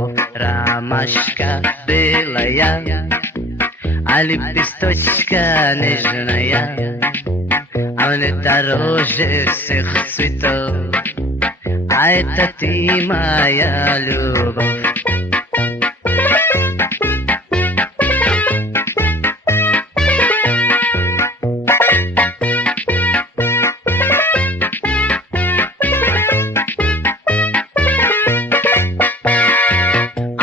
Ромашка белая, а лепесточка нежная, а мне дороже всех цветов, а это ты, моя любовь.